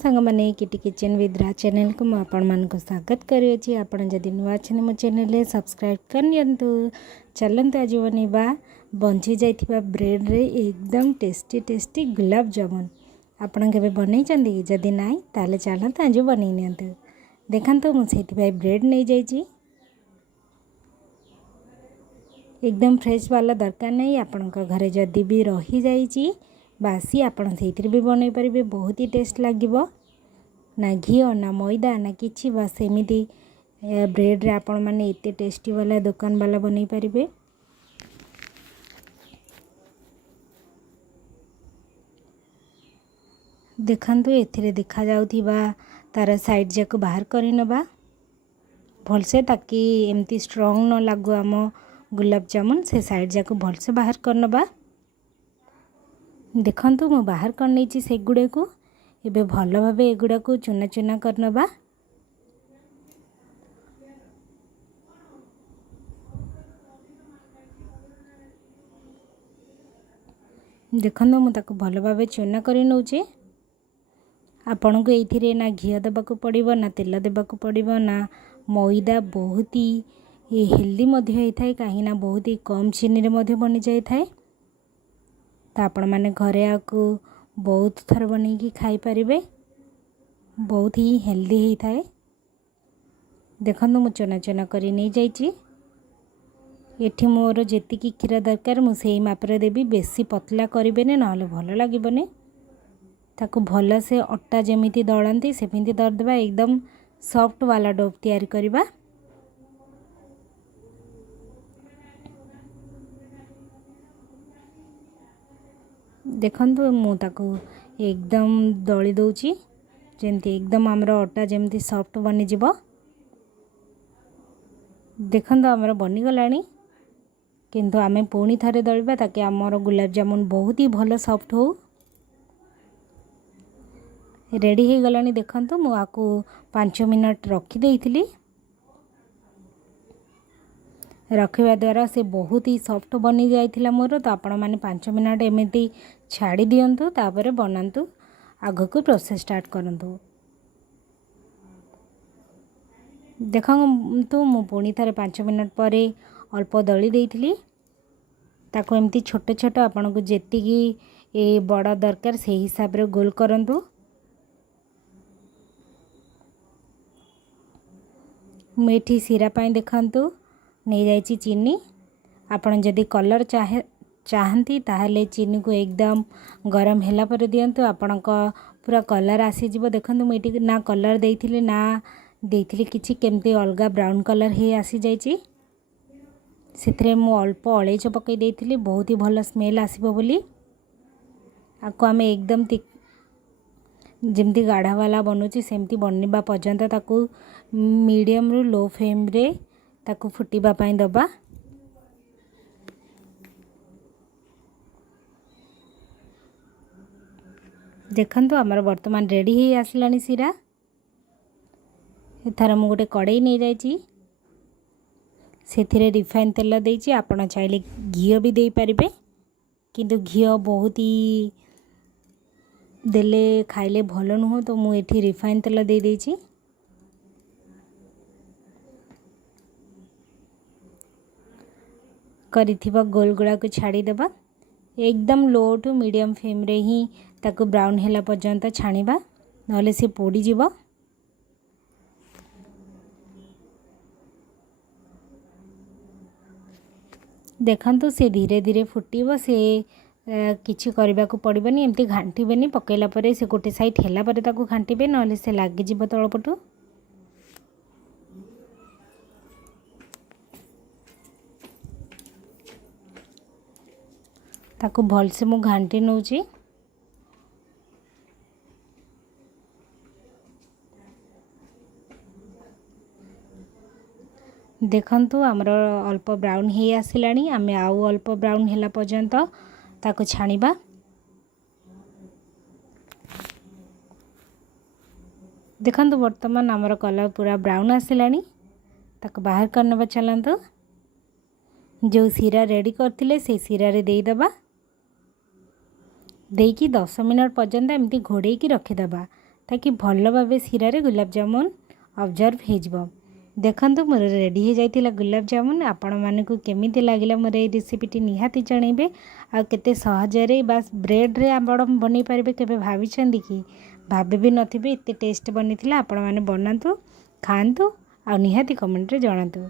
सांगमाने kitty kitchen with Raj channel को मुझे स्वागत करुँची। आपण जदि नुआ अच्छे मो चैनल सब्सक्राइब करनियंतु। चलते आज बनवा बंची जाइथिबा ब्रेड रे एकदम टेस्टी टेस्टी गुलाब जामुन। आपण केबे बनैचंदी? जदि नाइ ताले चलते आज बनै नियंतु। देखंतु मुझे ब्रेड नहीं जाइची, एकदम फ्रेश वाला दरकार नहीं। आपण घरे जदि भी रही जाइची बासी आपण से भी बन पारे, बहुत ही टेस्ट लगे। ना घी ना मैदा ना कि बस एमती ब्रेड रे आपण मैंने एते टेस्टी वाला दुकान वाला बन पारे। देखंतु एथिरे देखा जाउथिबा तार साइड जाक बाहर करि नबा भलसे, ताकि एमती स्ट्रांग न लागो आम गुलाब जामुन। से साइड जाक भलसे बाहर कर नबा। देखंतु मु बाहर कर नहीं से गुड़े को एबे भल भाव एगुड़ा को चुना चुना कर नबा। देखंतु मु ताको भल भाव चुना कर नौचे। आपण को एथिरे ना घी देबाकू पड़िबो ना तेल देबाकू पड़िबो ना मैदा। बहुत ही हेल्दी मध्य होता है, कहीं ना बहुत ही कम चीनी रे मध्य बनी जाय थाए। तो आपण माने घरे आकू बहुत थर बनैकी खाई पारिबे, बहुत ही हेल्दी होता है। देखंतु मु चना चना करी नहीं जाइची। एठी मोर जेतिकी क्षीर दरकार मु सेही मापरे देबी, बेसी पतला करिबेने नहले भल लागिबने। ताकू भल से अट्टा जेमिति दळंती सेमिति दरदेबा, एकदम सॉफ्ट वाला डो तैयारी करिबा। देखंतु मु ताकू एकदम दली दउची, जेमती एकदम हमर अट्टा जेमती सॉफ्ट बनी जिवो। देखंतु हमर बनी गलानी, किंतु आमे पुणी थरे दलिबा ताकि हमर गुलाब जामुन बहुत ही भल सॉफ्ट हो। रेडी हो गलानी। देखंतु मु आकू 5 मिनट रखी देइथिली। रखिबा द्वारा से बहुत ही सॉफ्ट बनी जाइथिला मोर। तो आपण माने 5 मिनट एमती छाड़ी दियंतु, तापरे बनांतु। आगो को प्रोसेस स्टार्ट करंतु। देखंतु मु पुणी थरे 5 मिनट परे अल्प दली देइथिली। ताको एमती छोटे छोटे आपण को जेतिकी ए बड़ा दरकार से हिसाब रे गोल करंतु। मेठी सिरा पाई देखंतु नहीं जाइची चीनी। आपण जदि कलर चाहती ताहले चीनी को एकदम गरम हैला पर दियंतु, आपण को पूरा कलर आसी जिवो। देखंतु मेठी ना कलर देइथिले ना देइथिले किछि, केमती अलगा ब्राउन कलर हे आसी जाइची। सेथरे मु अल्प अळेच पकई देइथिली, बहुत ही भल स्मेल आसीबो बोली। आको आमे एकदम जेमती गाढ़ा वाला बनूची सेमती बनवा पर्यंत ताकू मीडियम रु लो फ्लेम रे ताकू फुटीबा पाई दबा। देखंतु हमर वर्तमान रेडी ही आसलानी सिरा। एथार मु गोटे कड़ाई नहीं जाइची, सेथिरे रिफाइन तेल देइची। आपण चाइले घी भी दे पारिबे, किंतु घी बहुत ही देले खाइले भल नुह। तो मु एठी रिफाइन तेल दे देइची। करिथिबा गोल गुड़ा को छाड़ी देबा। एकदम लो टू मीडियम फ्लेम रे ही ताको ब्राउन हैला पर्यंत छाणीबा, नहले से पोड़ी जिवो। देखंतु से धीरे धीरे फुटीबो। से किछि करबा को पड़िबनी, एमती घांटीबेनी। पकेला परे से गोटे साइड हैला परे ताको घांटीबे, नहले से लागी जिवो तळपटू। ताको भल से मु घांटी नौची। देखंतु हमर अल्प ब्राउन हे आसिलानी। आमे आउ अल्प ब्राउन हैला पर्यंत ताको छाणीबा। देखंतु वर्तमान हमर कलर पूरा ब्राउन आसिलानी। ताको बाहर करनबा। चलंतु जो सिरा रेडी करथिले से सिरा रे देई दबा। देकी 10 मिनट पर्यंत एमती घोड़े की रखीदबा। ताकि भल भाव शिरारे गुलाब जामुन अब्जर्व हो देखंतु मोर रेडी हो जाइतिला गुलाब जामुन। आपण मानकु केमिति लागिला मोर ए रेसिपीटी निहाती जणेबे आ केते सहजरे बास ब्रेड रे आपण बनै पारिबे केबे भाबिछंदी कि भाबे भी नथिबे एते टेस्ट बनिथिला। आपण माने बनातु खांतु आ निहाती कमेंट रे जणातु।